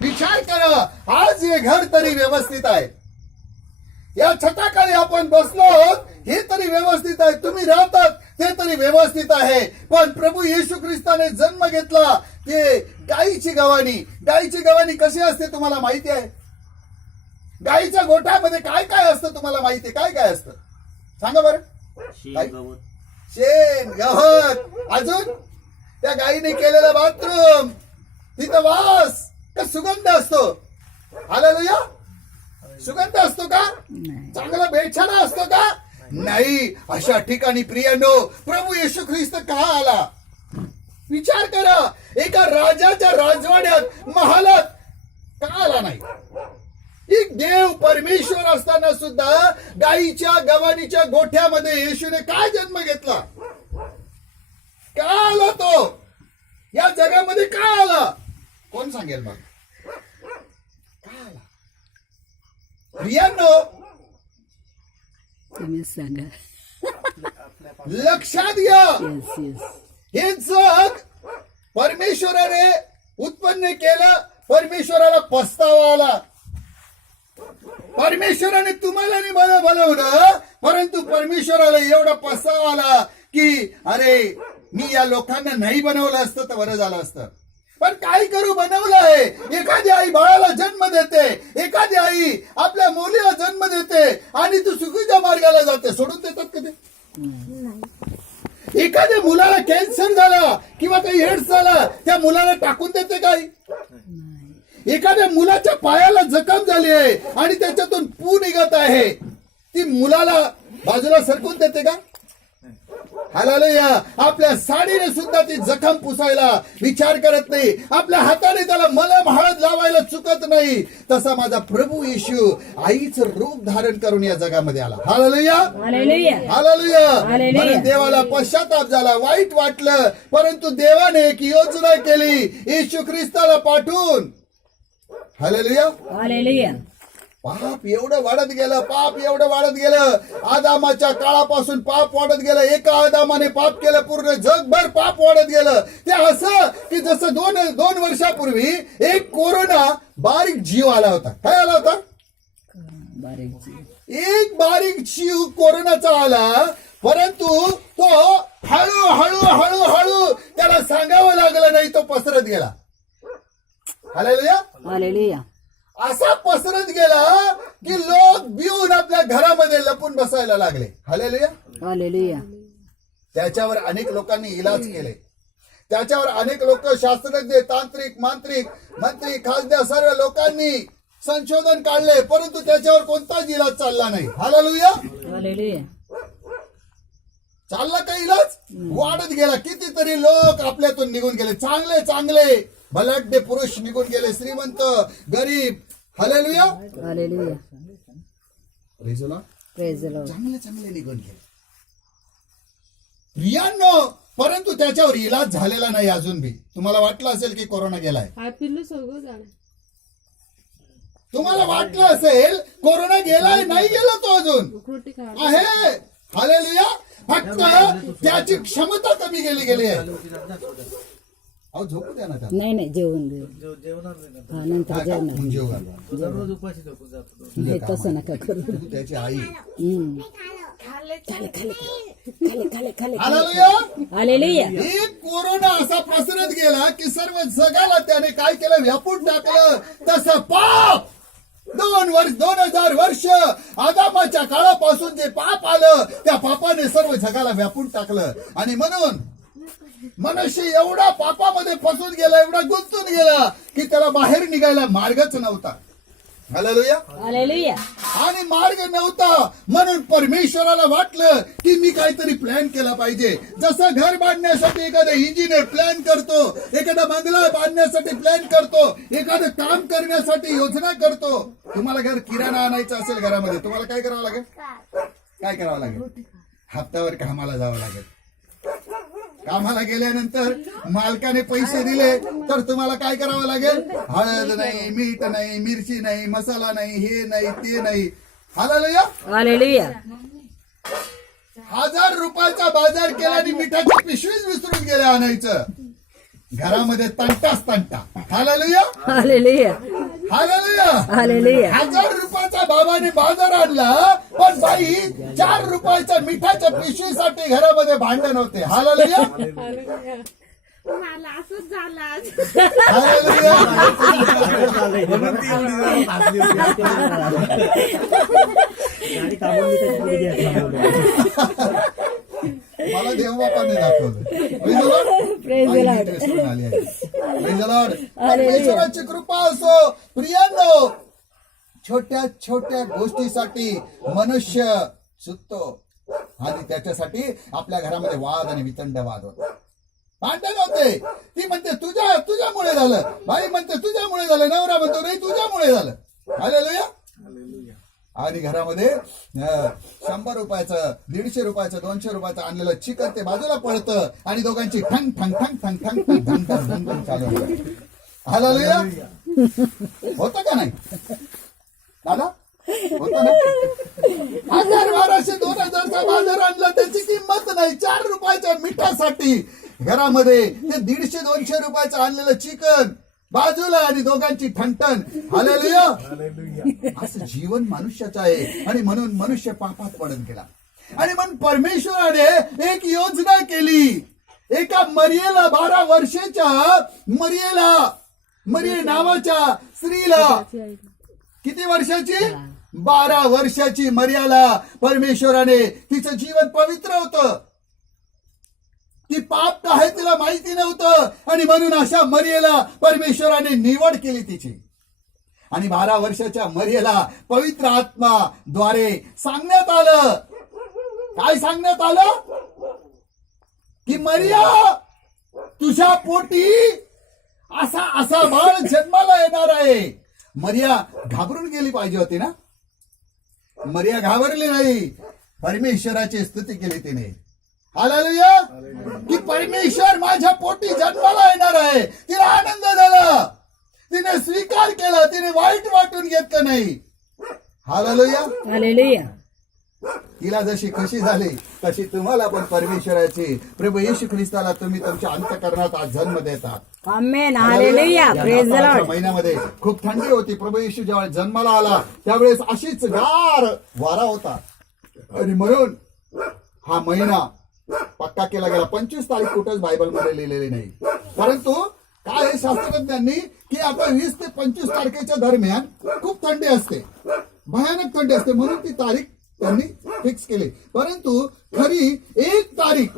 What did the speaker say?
विचार करा, आज हे घर तरी व्यवस्थित आहे, या छताखाली आपण बसलो आहोत हे तरी व्यवस्थित आहे, तुम्ही राहतात ते तरी व्यवस्थित आहे. पण प्रभू येशू ख्रिस्ताने जन्म घेतला ते गाईची गव्हाणी कशी असते तुम्हाला माहिती आहे? गाईच्या गोठ्यामध्ये काय काय असतं तुम्हाला माहिती आहे? काय काय असतं सांगा बरं. शेण, गवत, अजून त्या गाईने केलेलं बाथरूम, तिथं वास का सुगंध असतो? हालेलुया. सुगंध असतो का? चांगला बेछाना असतो का? नाही. अशा ठिकाणी प्रियांनो प्रभू येशू ख्रिस्त का आला? विचार करा, एका राजाच्या राजवाड्यात महालात का आला नाही? एक देव परमेश्वर असताना सुद्धा गाईच्या गव्हाणीच्या गोठ्यामध्ये येशूने काय जन्म घेतला? का आला तो? या जगामध्ये का आला? कोण सांगेल मग? का आला? प्रियांनो तुम्ही सांगा. लक्षात घ्या, येस येस. हे जग परमेश्वराने उत्पन्न केलं, परमेश्वराला पस्तावा आला. परमेश्वराने तुम्हाला आणि मला बनवलं, परंतु परमेश्वराला एवढा पस्तावा आला की अरे मी या लोकांना नाही बनवलं असतं तर बरं झालं असतं. पण काय करू, बनवलं आहे. एखादी आई बाळाला जन्म देते, एखादी आई आपल्या मुलीला जन्म देते आणि तू चुकीच्या मार्गाला जाते. सोडून देतात कधी? एखाद्या मुलाला कॅन्सर झाला किंवा काही एड्स झाला, त्या मुलाला टाकून देते काही? एखाद्या मुलाच्या पायाला जखम झाली आहे आणि त्याच्यातून पू निघत आहे, ती मुलाला बाजूला सरकून देते का? हालेलुया. आपल्या साडीने सुद्धा ती जखम पुसायला विचार करत नाही, आपल्या हाताने त्याला मलम हळद लावायला चुकत नाही. तसा माझा प्रभू येशू आईचं रूप धारण करून या जगामध्ये आला. Hallelujah hallelujah. देवाला पश्चाताप झाला, वाईट वाटलं, परंतु देवाने एक योजना केली येशू ख्रिस्ताला पाठवून. Hallelujah hallelujah. पाप एवढं वाढत गेलं, आदामाच्या काळापासून पाप वाढत गेलं. एका आदामाने पाप केलं, पूर्ण जगभर पाप वाढत गेलं. ते असं की जसं दोन वर्षापूर्वी एक कोरोना बारीक जीव आला होता. काय आला होता? एक बारीक जीव कोरोनाचा आला, परंतु तो हळू त्याला सांगावं लागलं नाही, तो पसरत गेला. हालेलुया. असा पसरत गेला की लोक भिवून आपल्या घरामध्ये लपून बसायला लागले. हालेलुया. त्याच्यावर अनेक लोकांनी इलाज केले, त्याच्यावर अनेक लोक, शास्त्रज्ञ, तांत्रिक, मंत्री, खासदार, सर्व लोकांनी संशोधन काढले, परंतु त्याच्यावर कोणताच इलाज चालला नाही. हालेलुया. चालला का इलाज? वाढत गेला. कितीतरी लोक आपल्यातून निघून गेले, चांगले बलाढ्य पुरुष निघून गेले, श्रीमंत, गरीब. हालेलुया. चांगले निघून गेले प्रियांनो. परंतु त्याच्यावर इलाज झालेला नाही अजून बी. तुम्हाला वाटलं असेल की कोरोना गेलाय, तुम्हाला वाटलं असेल कोरोना गेलाय, नाही गेला तो अजून आहे. हालेलुया. फक्त त्याची क्षमता कमी गेली आहे. अहो झोपू द्या ना. नाही जेवण नंतर तसं नका करू. त्याची आई एक कोरोना असा पसरत गेला की सर्व जगाला त्याने काय केलं? व्यापून टाकलं. तसं पाप 2000 वर्ष आदामाच्या काळापासून जे पाप आलं, त्या पापाने सर्व जगाला व्यापून टाकलं. आणि म्हणून मनुष्य एवढा पापामध्ये फसून गेला, एवढा गुंतून गेला की त्याला बाहेर निघायला मार्गच नव्हता. हालेलुया. आणि मार्ग नव्हता, म्हणून परमेश्वराला वाटलं की मी काहीतरी प्लॅन केला पाहिजे. जसं घर बांधण्यासाठी एखादा इंजिनियर प्लॅन करतो, एखादा बंगला बांधण्यासाठी प्लॅन करतो, एखादं काम करण्यासाठी योजना करतो. तुम्हाला घर किराणा आणायचा असेल घरामध्ये, तुम्हाला काय करावं लागेल? हप्त्यावर कामाला जावं लागेल. कामाला गेल्यानंतर मालकाने पैसे दिले तर तुम्हाला काय करावं लागेल? हळद नाही, मीठ नाही, मिरची नाही, मसाला नाही, हे नाही, ते नाही. हालेलुया. 1000 रुपयाचा बाजार केला आणि मिठाची पिशवीच विसरून गेले आणायचं. घरामध्ये तंटाच तंटा. Hallelujah hallelujah hallelujah. हालेलुया 1000 रुपयाचा बाबाने बाजार आणला, पण बाई 4 रुपयाच्या मिठाच्या पिशवीसाठी घरामध्ये भांडण होते. हालेलुया मला असंच झालं आज. हालेलुया. मला देवबापाने दाखवलं. Praise the Lord. Praise the Lord. आणि ही टेस्ट आली आहे. Praise the Lord. परमेश्वराची कृपा असो. प्रियांनो, छोट्या छोट्या गोष्टीसाठी मनुष्य सुटतो आणि त्याच्यासाठी आपल्या घरामध्ये वाद आणि वितंडवाद होतो, भांडण होते. ती म्हणते तुझ्यामुळे झालं, बाई म्हणते तुझ्यामुळे झालं, नवरा म्हणतो नाही तुझ्यामुळे झालं. हालेलुया. आणि घरामध्ये 100 रुपयाचं, 150 रुपयाचं, 200 रुपयाचं आणलेलं चिकन ते बाजूला पडतं आणि दोघांची ठंग ठंग ठंग ठंग ठंग ठंग ठंग ठंग ठंग ठंग चालू होतं. हालेलुया. होतं का नाही दादा? होतं ना? 1000, 1200, 2000चा बाजार आणला, त्याची किंमत नाही. 4 रुपयाच्या मिठासाठी घरामध्ये ते 150, 200 रुपयाचं आणलेलं चिकन बाजूला आणि दोघांची ठणठण. हालेलुया. असं जीवन मनुष्याचं आहे आणि म्हणून मनुष्य पापात पडत गेला. आणि म्हणून परमेश्वराने एक योजना केली. एका मरियेला, 12 वर्षाच्या मरिये नावाच्या स्त्रीला, किती वर्षाची? 12 वर्षाची मरियाला परमेश्वराने, तिचं जीवन पवित्र होतं, ती पाप काय तिला माहिती नव्हतं आणि म्हणून अशा मरियेला परमेश्वराने निवड केली तिची. आणि 12 वर्षाच्या मरियेला पवित्र आत्मा द्वारे सांगण्यात आलं. काय सांगण्यात आलं? की मरिया, तुझ्या पोटी असा बाळ जन्माला येणार आहे. मरिया घाबरून गेली पाहिजे होती ना? मरिया घाबरली नाही, परमेश्वराची स्तुती केली तिने. हालेलुया. की परमेश्वर माझ्या पोटी जन्माला येणार आहे. तिला आनंद झाला, तिने स्वीकार केला, तिने वाईट वाटून घेतलं नाही. हालेलुया. हालेलुया. तिला जशी खुशी झाली तशी तुम्हाला पण परमेश्वराची, प्रभू येशू ख्रिस्ताला तुम्ही तुमच्या अंतःकरणात आज जन्म देतात. आमेन. हालेलुया. Praise the Lord. महिन्यामध्ये खूप थंडी होती. प्रभू येशू जेव्हा जन्माला आला त्यावेळेस अशीच गार वारा होता आणि म्हणून हा महिना पक्का केला गेला. 25 तारीख कुठंच बायबलमध्ये लिहिलेली नाही. परंतु काय आहे शास्त्रज्ञांनी की आता 20 ते 25 तारखेच्या दरम्यान खूप थंडी असते, भयानक थंडी असते, म्हणून ती तारीख त्यांनी फिक्स केली. परंतु खरी 1 तारीख